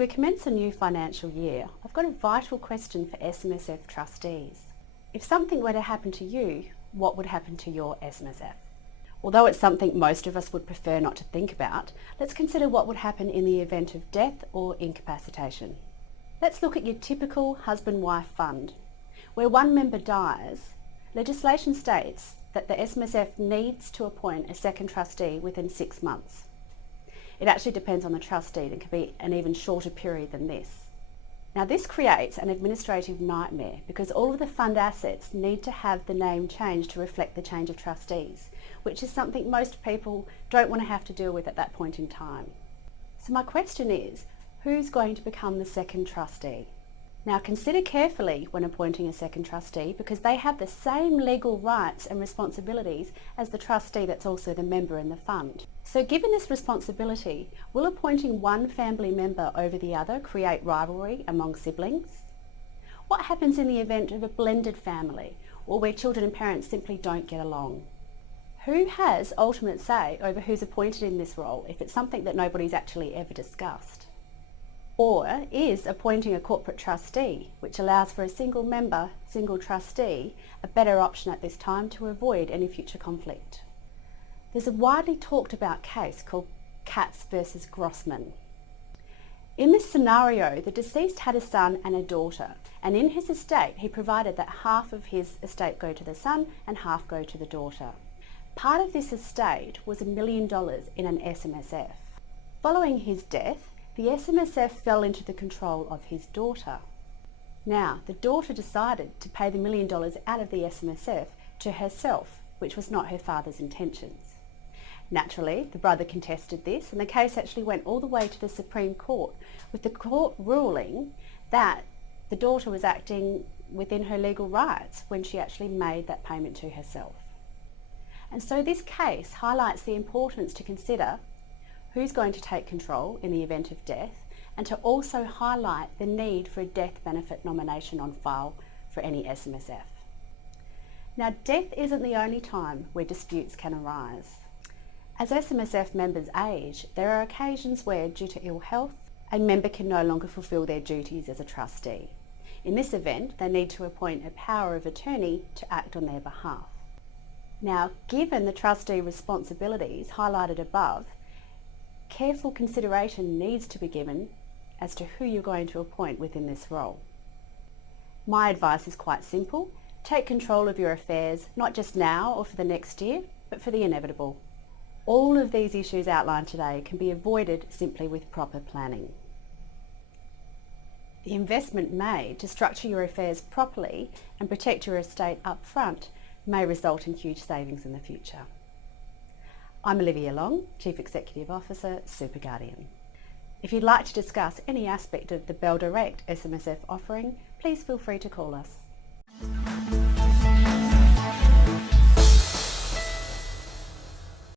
we commence a new financial year, I've got a vital question for SMSF trustees. If something were to happen to you, what would happen to your SMSF? Although it's something most of us would prefer not to think about, let's consider what would happen in the event of death or incapacitation. Let's look at your typical husband-wife fund. Where one member dies, legislation states that the SMSF needs to appoint a second trustee within 6 months. It actually depends on the trustee and can be an even shorter period than this. Now this creates an administrative nightmare because all of the fund assets need to have the name changed to reflect the change of trustees, which is something most people don't want to have to deal with at that point in time. So my question is, who's going to become the second trustee? Now consider carefully when appointing a second trustee because they have the same legal rights and responsibilities as the trustee that's also the member in the fund. So given this responsibility, will appointing one family member over the other create rivalry among siblings? What happens in the event of a blended family or where children and parents simply don't get along? Who has ultimate say over who's appointed in this role if it's something that nobody's actually ever discussed? Or is appointing a corporate trustee, which allows for a single member, single trustee, a better option at this time to avoid any future conflict? There's a widely talked about case called Katz versus Grossman. In this scenario, the deceased had a son and a daughter, and in his estate he provided that half of his estate go to the son and half go to the daughter. Part of this estate was $1 million in an SMSF. Following his death, the SMSF fell into the control of his daughter. Now, the daughter decided to pay the $1 million out of the SMSF to herself, which was not her father's intentions. Naturally, the brother contested this, and the case actually went all the way to the Supreme Court, with the court ruling that the daughter was acting within her legal rights when she actually made that payment to herself. And so this case highlights the importance to consider who's going to take control in the event of death, and to also highlight the need for a death benefit nomination on file for any SMSF. Now, death isn't the only time where disputes can arise. As SMSF members age, there are occasions where, due to ill health, a member can no longer fulfil their duties as a trustee. In this event, they need to appoint a power of attorney to act on their behalf. Now, given the trustee responsibilities highlighted above, careful consideration needs to be given as to who you're going to appoint within this role. My advice is quite simple. Take control of your affairs, not just now or for the next year, but for the inevitable. All of these issues outlined today can be avoided simply with proper planning. The investment made to structure your affairs properly and protect your estate up front may result in huge savings in the future. I'm Olivia Long, Chief Executive Officer, Super Guardian. If you'd like to discuss any aspect of the Bell Direct SMSF offering, please feel free to call us.